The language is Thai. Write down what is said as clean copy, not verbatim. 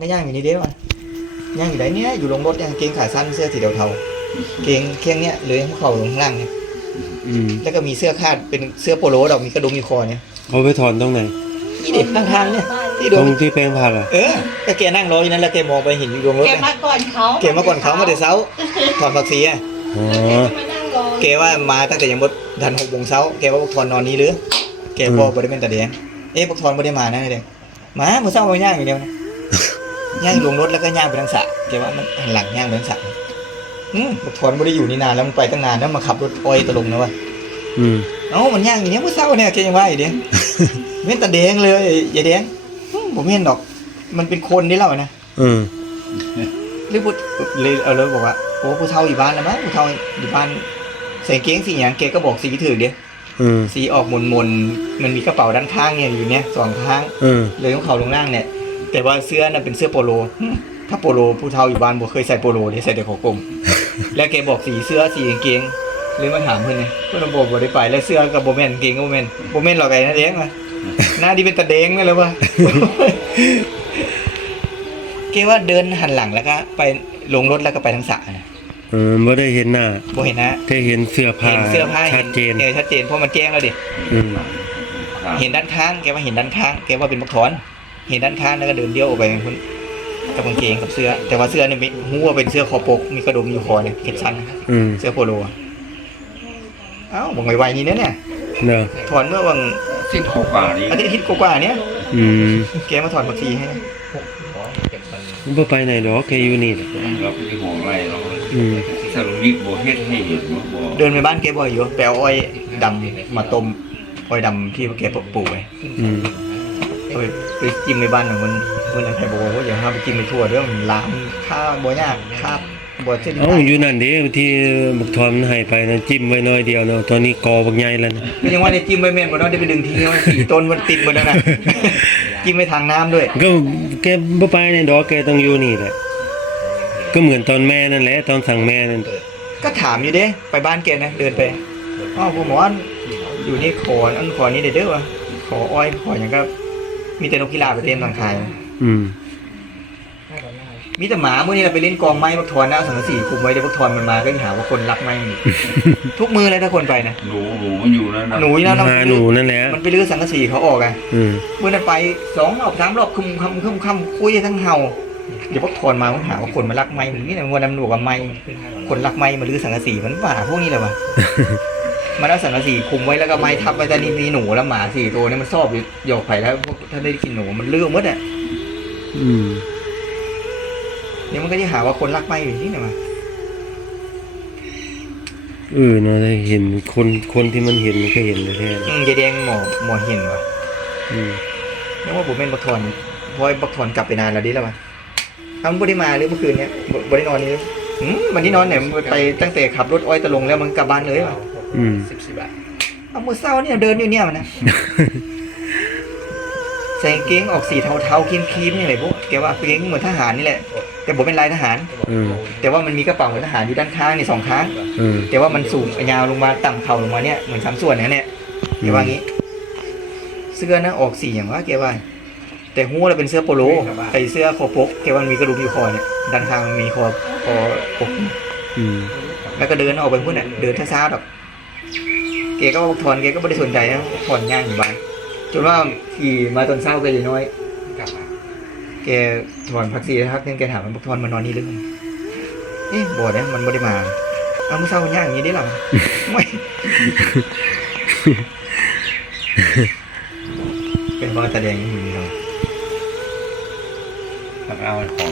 ก็ย่างอยู่นี่เด้ว่ะย่างอยู่ไหนเนี้ยอยู่ลงรถยังเกงขาสั้นเสื้อสีเทาๆเกงเคียงเนี้ยเลยหัวเข่าลงข้างล่างเนี่ยแล้วก็มีเสื้อคาดเป็นเสื้อโปโลดอกมีกระดุมอยู่คอเนี่ยเอาไปถอนตรงไหนนี่เด็กข้างทางเนี่ยที่ ตรงที่แปลงผักอ่ะก็แกนั่งรออยู่นั้นแล้วแกมองไปเห็นอยู่ลงรถ แกมาก่อนเขามาแต่เช้าถอนผักชีอ่ะแกว่ามาตั้งแต่ยังบ่ทัน6 โมงเช้าแกว่าพวกทอนนอนนี้หรือแกบอกบ่ได้เป็นตาแดงพวกทอนบ่ได้มานะแดงมาเมื่อเช้ามาย่างอย่างเดียวนะย่างลงรถแล้วก็ย่างไปทางสระแกว่ามันหันหลังย่างไปทางสระพวกทอนบ่ได้อยู่นี่นานแล้วมันไปตั้งนานแล้วมาขับรถอ้อยตะลงนะวะมันย่างอย่างเนี้ยเมื่อเช้าเนี่ยแกยังว่าอยู่ดิเม่นตาแดงเลยอย่าแดงผมเม่นดอกมันเป็นคนนี่แล้วนะหรือพูดเลยเอาเลยบอกว่าโอ้ผู้เฒ่าอยู่บ้านแล้วมั้งผู้เฒ่าอยู่บ้านใส่เกงสีอย่างเกก็บอกสีถือเดียสีออกมนมันมีกระเป๋าด้านข้างเนี่ยอยู่เนี่ย2 ข้างเลยของเขาลงล่างเนี่ยแต่ว่าเสื้อน่ะเป็นเสื้อโปโลถ้าโปโลผู้เฒ่าอยู่บ้านบ่เคยใส่โปโลนี่ใส่แต่ของกลมแล้วแกบอกสีเสื้อสีกางเกงเลยมาถามเพิ่นไงเพิ่นบอกบ่ได้ไปแล้วเสื้อกับบ่แม่นกางเกงก็บ่แม่นหรอกไอ้นั่นเองว่ะหน้าที่เป็นตาแดงนั่นแหละว่ะแกว่าเดินหันหลังแล้วก็ไปลงรถแล้วก็ไปทางสระนะบ่ได้เห็นหน้าบ่เห็นนะแต่เห็นเสื้อผ้าชัดเจนชัดเจนเพราะมันแจ้งแล้วดิเห็นด้านข้างแกว่าเห็นด้านข้างแกว่าเป็นบักถอนเห็นด้านข้างแล้วก็เดินเดี่ยวออกไปคุณกับกางเกงกับเสื้อแต่ว่าเสื้อเนี่ยหูว่าเป็นเสื้อคอปกมีกระดุมอยู่คอเนี่ยเข็ดชั้นเสื้อโปโลบอกไวๆนี่เนี่ยถอนเมื่อวันสิ้นหกกว่านี้อาทิตย์กว่าเนี่ยแกมาถอนบักทีให้มันบ่ไปไหนดอกแกอยู่นี่เราไปห่วงอะไรเราสรุปนี่โบเฮ็ดให้เห็นเดินไปบ้านแกบ่อยอยู่แปลอ้อยดำมาต้มอ้อยดำที่แกปลูกไว้ไปจิ้มในบ้านของมันใครบอกว่าอย่าห้ามไปจิ้มไปทั่วเรื่องล้างค่าบ่ยากค่าบ่เช่นอยู่นั่นเด้ที่บักทอมให้ไปนะจิ้มไว้น้อยเดียวเนาะตอนนี้กอบักใหญ่แล้วนะยังว่าได้จิ้มไว้แม่นบ่เนาะได้ไปดึงทีว่า4 ต้นมันติดหมดแล้วนะจิ้มไปทางน้ำด้วยก็แกบ่ไปในดอกแกต้องอยู่นี่แหละก็เหมือนตอนแม่นั่นแหละตอนสั่งแม่นั่นก็ถามอยู่เด้ไปบ้านแกนะเดินไปผู้หมออยู่นี่ขอนี้เด้อวะขออ้อยขออย่างก็มีแต่นกพิราบไปเต็มทางคายมีแต่หมาเมื่อนี้เราไปเล่นกองไม้บักทอนนะสังกะสีคุมไว้เดี๋ยวบักทอนมันมาก็หาว่าคนรักไม้ทุกมือเลยถ้าคนไปนะหนูมันอยู่นั่นหนูนั่นแหละมันไปลื้อสังกะสีเขาออกอ่ะเมื่อนั้นไป2 รอบ 3 รอบค่ำคุยทั้งเห่าเดี๋ยวบักทอนมาหาว่าคนมารักไม้นี่นะวันนั้นหนูกับไม้คนรักไม้มาลื้อสังกะสีมันบ้าพวกนี้เลยวะมันเอาสังกะสีคุมไว้แล้วก็ไม้ทับไว้แต่นี่มีหนูแล้วหมา4 ตัวนี่มันชอบหยอกไผ่แล้วถ้าได้กินหนูมันลื้อหมดอ่ะเนี่ยมันก็จะหาว่าคนรักไม่อยู่ที่ไหนมาเนาะได้เห็นคนที่มันเห็นมันก็เห็นเลยแท้ยายแดงหมอเห็นว่ะนึกว่าผมเป็นบักทอนเพราะบักทอนกลับไปนานแล้วดิแล้ววะมันบ่ได้มาหรือเมื่อคืนเนี้ยบ่ได้นอนนี้วันที่นอนเนี่ยไปตั้งแต่ขับรถอ้อยตะลงแล้วมันกลับบ้านเลยว่ะ14 บาทเอามื้อเช้าเนี่ยเดินอยู่เนี่ยมันนะใส่เกงออกสีเทาๆครีมๆนี่แหละพวกแกว่าเกงเหมือนทหารนี่แหละแต่ผมเป็นลายทหารแต่ว่ามันมีกระเป๋าเหมือนทหารอยู่ด้านข้างนี่2 ข้างแต่ว่ามันสูงยาวลงมาต่ำเข่าลงมาเนี่ยเหมือน3 ส่วนเนี่ยแกว่างี้เสื้อนะออกสีอย่างว่าแกว่าแต่หัวเราเป็นเสื้อโปโลใส่เสื้อคอปกแกว่ามีกระดุมอยู่คอเนี่ยด้านข้างมีคอปกแล้วก็เดินออกไปพุ่นเนี่ยเดินช้าๆแบบแกก็ถอนแกก็ไม่ได้สนใจนะถอนย่างอยู่บ้านจนว่าขี่มาตอนเช้าก็ยังน้อยแกถอนพักซีนะครับแกถามมันถอนมานอนนี่หรือไงบอกเนี่ยมันไม่ได้มาเอาเมื่อเช้าคนย่างอย่างนี้ได้หรอไม่เป็นเพราะแสดงอยู่นี่เราเอาของ